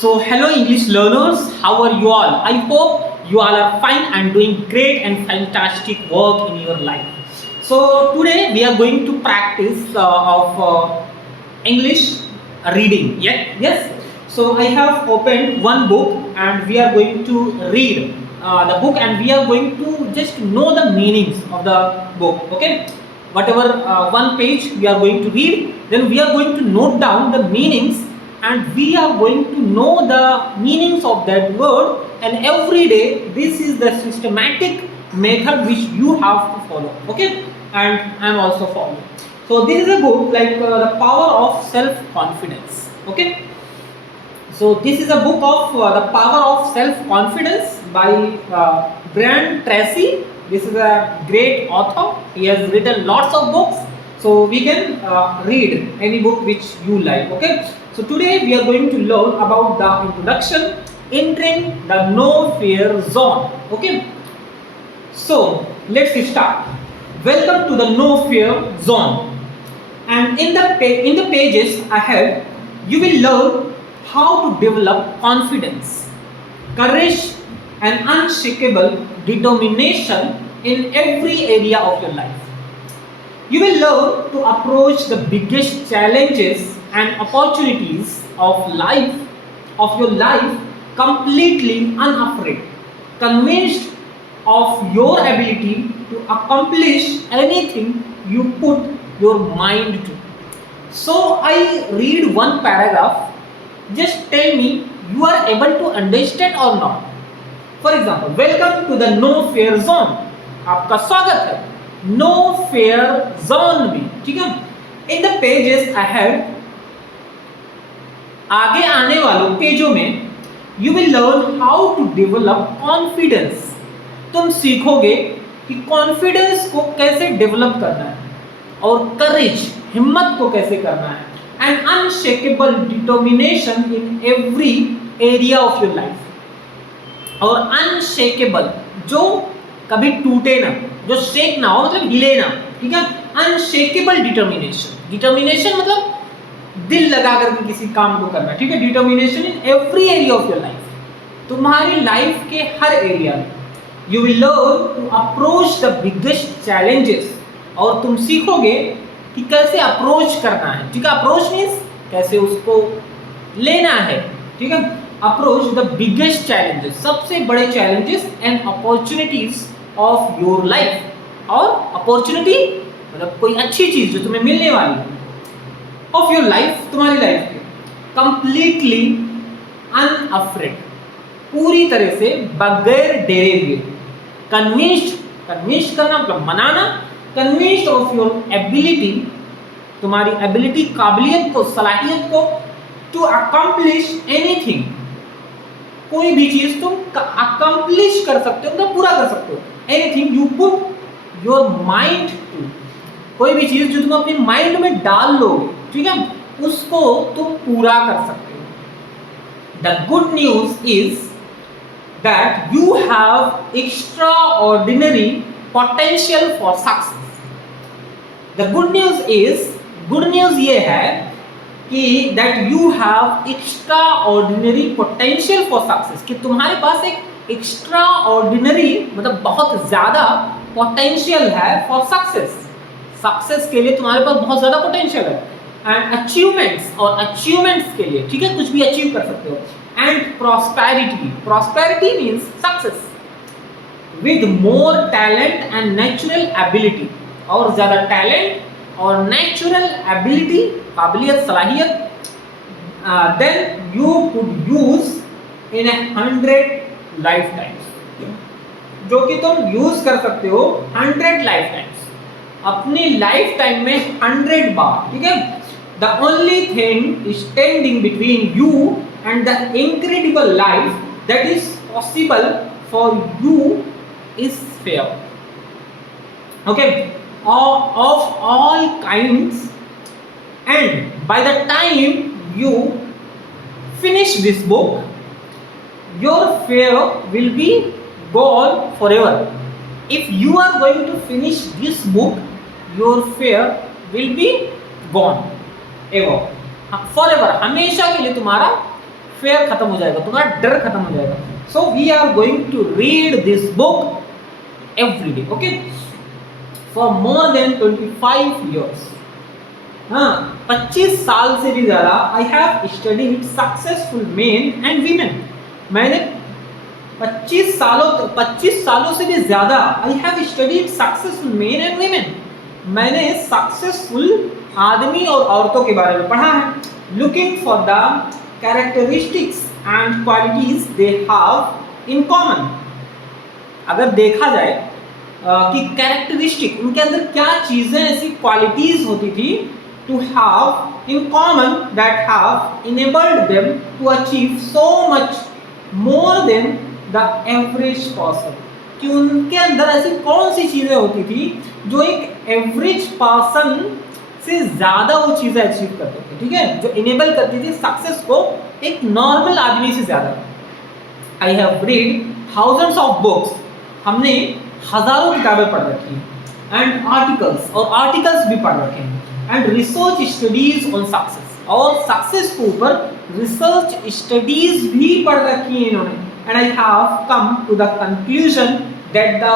So, hello English learners, how are you all? I hope you all are fine and doing great and fantastic work in your life. So, today we are going to practice of English reading. Yes. So, I have opened one book and we are going to read the book and we are going to just know the meanings of the book. Okay. Whatever one page we are going to read, then we are going to note down the meanings and we are going to know the meanings of that word, and every day this is the systematic method which you have to follow. Okay, and I am also following. So this is a book like the power of self confidence. Okay, so this is a book of the power of self confidence by Brian Tracy. This is a great author. He has written lots of books, so we can read any book which you like. Okay, so today we are going to learn about the introduction, entering the no fear zone. Okay, so let's start. Welcome to the no fear zone, and in the pages ahead you will learn how to develop confidence, courage and unshakable determination in every area of your life. You will learn to approach the biggest challenges and opportunities of your life completely unafraid, convinced of your ability to accomplish anything you put your mind to. So I read one paragraph, just tell me you are able to understand or not. For example, welcome to the no fear zone. आपका स्वागत है no fair zone में. ठीक है, in the pages ahead, आगे आने वालों पेजों में you will learn how to develop confidence. तुम सीखोगे कि कॉन्फिडेंस को कैसे डेवलप करना है, और करेज, हिम्मत को कैसे करना है, and unshakeable determination in every area of your life. और अनशेकेबल, जो कभी टूटे ना, जो शेक ना हो, मतलब हिले ना. ठीक है, अनशेकेबल डिटर्मिनेशन. डिटर्मिनेशन मतलब दिल लगा करके किसी काम को करना. ठीक है, determination in every area of your life. तुम्हारी लाइफ के हर एरिया में you will learn to approach the biggest challenges. और तुम सीखोगे कि कैसे अप्रोच करना है. ठीक है, अप्रोच मीन्स कैसे उसको लेना है. ठीक है, अप्रोच द बिगेस्ट चैलेंजेस, सबसे बड़े challenges and opportunities of your life. और अपॉर्चुनिटी मतलब कोई अच्छी चीज जो तुम्हें मिलने वाली है, ऑफ योर लाइफ, तुम्हारी लाइफ में, कंप्लीटली अनअफ्रेड, पूरी तरह से बगैर डरे हुए. कन्विंस्ड करना मतलब मनाना. कन्विंस्ड ऑफ योर एबिलिटी, तुम्हारी एबिलिटी, काबिलियत को, सलाहियत को, टू अकम्प्लिश एनीथिंग, कोई भी चीज तुम अकम्प्लिश कर सकते हो, मतलब पूरा कर सकते हो. Anything you put your mind to, कोई भी चीज जो तुम अपने माइंड में डाल लोगे, ठीक है, उसको तुम पूरा कर सकते हो. The good news is that you have extra ordinary potential for success. The good news ये है कि that you have extra ordinary potential for success, कि तुम्हारे पास एक एक्स्ट्रा ऑर्डिनरी मतलब बहुत ज्यादा पोटेंशियल है फॉर सक्सेस. सक्सेस के लिए तुम्हारे पास बहुत ज्यादा पोटेंशियल है. एंड अचीवमेंट्स, और अचीवमेंट्स के लिए, ठीक है, कुछ भी अचीव कर सकते हो. And prosperity means success with more talent and natural ability, और ज्यादा टैलेंट और नेचुरल एबिलिटी, काबिलियत, सलाहियत, then you could use in 100 lifetimes, जो कि तुम यूज कर सकते हो 100 लाइफ टाइम्स, अपनी लाइफ टाइम में 100 बार. ठीक है, the only thing standing between you and the incredible life that is possible for you is fear. Okay, of all kinds, and by the time you finish this book your fear will be gone forever. If you are going to finish this book your fear will be gone ever, forever, हमेशा के लिए तुम्हारा fair खत्म हो जाएगा, तुम्हारा डर खत्म हो जाएगा. So we are going to read this book every day, okay, for more than 25 years. हाँ, 25 साल से भी ज़्यादा I have studied successful men and women. मैंने 25 सालों से भी ज़्यादा I have studied successful men and women. मैंने सक्सेसफुल आदमी और औरतों के बारे में पढ़ा है. Looking for the characteristics and qualities they have in common. अगर देखा जाए कि कैरेक्टरिस्टिक, उनके अंदर क्या चीज़ें ऐसी क्वालिटीज होती थी to have in common that have enabled them to achieve so much more than the average person. कि उनके अंदर ऐसी कौन सी चीज़ें होती थी जो एक एवरेज पर्सन से ज़्यादा वो चीज़ें अचीव करते थे, ठीक है, जो इनेबल करती थी सक्सेस को एक नॉर्मल आदमी से ज़्यादा. I have read thousands of books. हमने हज़ारों किताबें पढ़ रखी हैं, एंड आर्टिकल्स, और आर्टिकल्स भी पढ़ रखे हैं, and research studies on success, और सक्सेस के ऊपर रिसर्च स्टडीज भी पढ़ रखी हैं इन्होंने. And I have come to the conclusion that the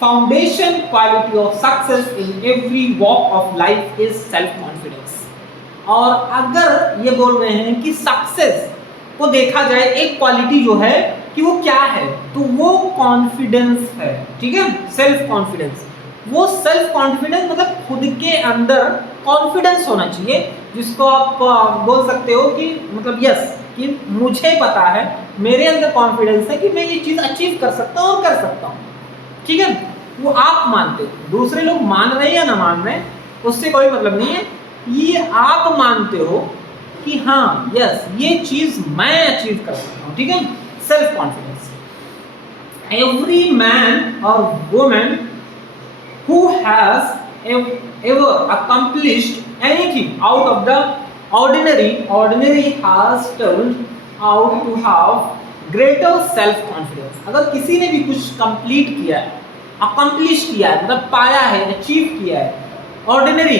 foundation quality of success in every walk of life is self confidence. और अगर ये बोल रहे हैं कि सक्सेस को देखा जाए एक क्वालिटी जो है कि वो क्या है, तो वो कॉन्फिडेंस है, ठीक है, सेल्फ कॉन्फिडेंस. वो सेल्फ कॉन्फिडेंस मतलब खुद के अंदर कॉन्फिडेंस होना चाहिए, जिसको आप बोल सकते हो कि मतलब यस, कि मुझे पता है, मेरे अंदर कॉन्फिडेंस है कि मैं ये चीज़ अचीव कर सकता हूँ और कर सकता हूँ, ठीक है. वो आप मानते हो, दूसरे लोग मान रहे हैं या ना मान रहे हैं उससे कोई मतलब नहीं है. ये आप मानते हो कि हाँ यस, ये चीज़ मैं अचीव कर सकता हूँ, ठीक है, सेल्फ कॉन्फिडेंस. एवरी मैन और women who has ever accomplished anything out of the ordinary has turned out to have greater self confidence. अगर किसी ने भी कुछ कंप्लीट किया है, अकम्प्लिश किया है, मतलब पाया है, अचीव किया है, ऑर्डिनरी,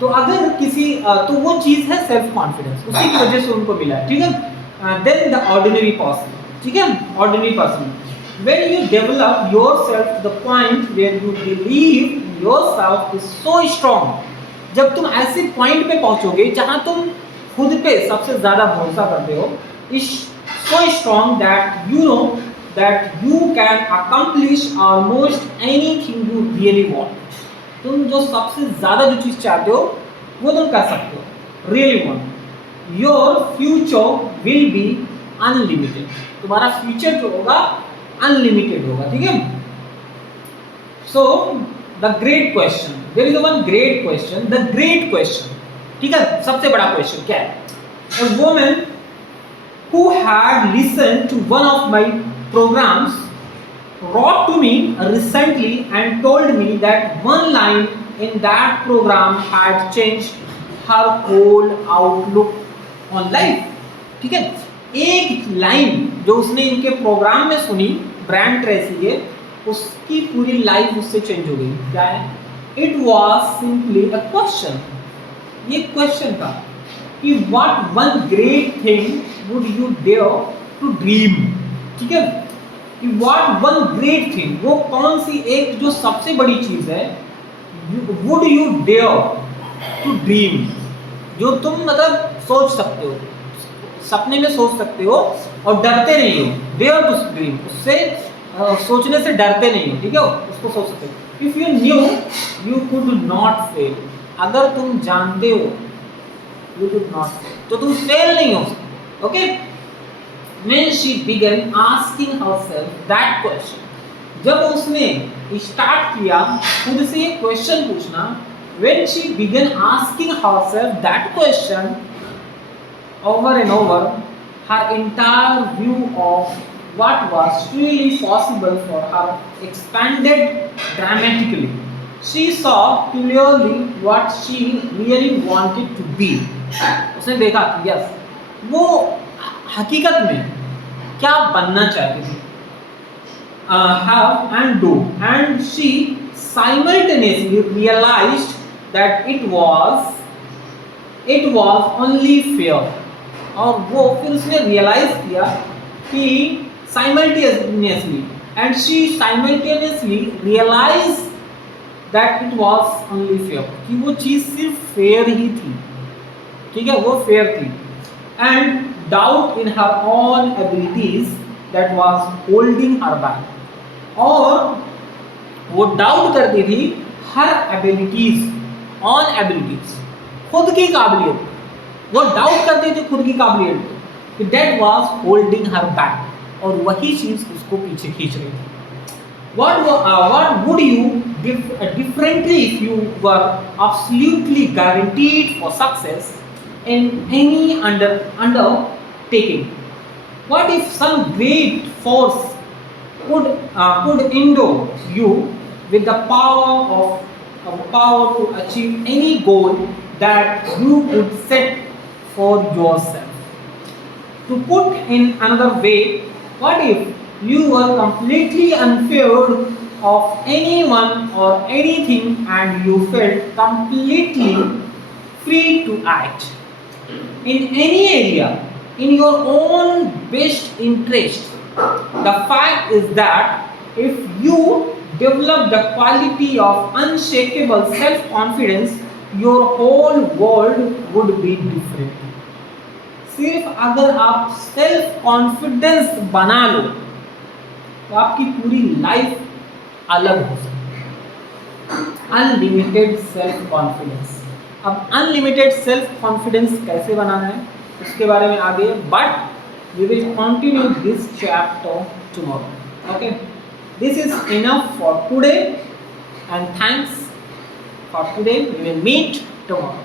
तो अगर किसी तो वो चीज़ है सेल्फ कॉन्फिडेंस, उसी की वजह से उनको मिला है, ठीक है. देन द ऑर्डिनरी पर्सन, ठीक है, ordinary person. When you develop yourself to the point where you believe yourself is so strong, जब तुम ऐसे पॉइंट पे पहुंचोगे जहां तुम खुद पे सबसे ज़्यादा भरोसा करते हो, is so strong that you know that you can accomplish almost anything you really want. तुम जो सबसे ज़्यादा जो चीज़ चाहते हो वो तुम कर सकते हो, really want. Your future will be unlimited. तुम्हारा फ्यूचर जो होगा अनलिमिटेड होगा, ठीक है. So the great question, there is one great question, the great question, ठीक है, सबसे बड़ा क्वेश्चन क्या है. A woman who had listened to one of my programs wrote to me recently and told me that one line in that program had changed her whole outlook on life. ठीक है, एक line जो उसने इनके programme में सुनी, brand Tracy है, उसकी पूरी लाइफ उससे चेंज हो गई. क्या है? It was simply a question. ये क्वेश्चन था कि what one great thing would you dare to dream. ठीक है, कि व्हाट वन ग्रेट थिंग, वो कौन सी एक जो सबसे बड़ी चीज है, would you dare to dream, जो तुम मतलब सोच सकते हो, सपने में सोच सकते हो और डरते नहीं हो. डेयर टू ड्रीम, उससे सोचने से डरते नहीं हो, ठीक है, उसको सोच सकते हो. If you new you could not fail, अगर तुम जानते हो यू कुड नॉट फेल, तो तुम फेल नहीं हो सकते. Okay, when she began asking herself that question, जब उसने स्टार्ट किया खुद से क्वेश्चन पूछना, when she began asking herself that question over and over, her entire view of what was truly possible for her expanded dramatically. She saw clearly what she really wanted to be. उसने देखा कि yes, वो हकीकत में क्या बनना चाहती थी, have and do, and she simultaneously realized that it was only fear. और वो फिर उसने रियलाइज किया कि simultaneously and she simultaneously realise that it was only fear, कि वो चीज़ सिर्फ फेयर ही थी, ठीक है, वो फेयर थी। And doubt in her own abilities that was holding her back, और वो डाउट करती थी हर एबिलिटीज, ऑन एबिलिटीज, खुद की काबिलियत, वो डाउट करती थी खुद की काबिलियत कि that was holding her back, और वही चीज उसको पीछे खींच रही थी। What would you differently if you were absolutely guaranteed for success in any undertaking? What if some great force could endow you with the power to achieve any goal that you could set for yourself? To put in another way, what if you were completely unfeared of anyone or anything and you felt completely free to act in any area in your own best interest? The fact is that if you develop the quality of unshakable self-confidence, your whole world would be different. सिर्फ अगर आप self confidence बना लो तो आपकी पूरी life अलग हो सकती है। Unlimited self confidence. अब अनलिमिटेड सेल्फ कॉन्फिडेंस कैसे बनाना है उसके बारे में आगे, but we will continue this chapter tomorrow. Okay, this is enough for today and thanks for today. We will meet tomorrow.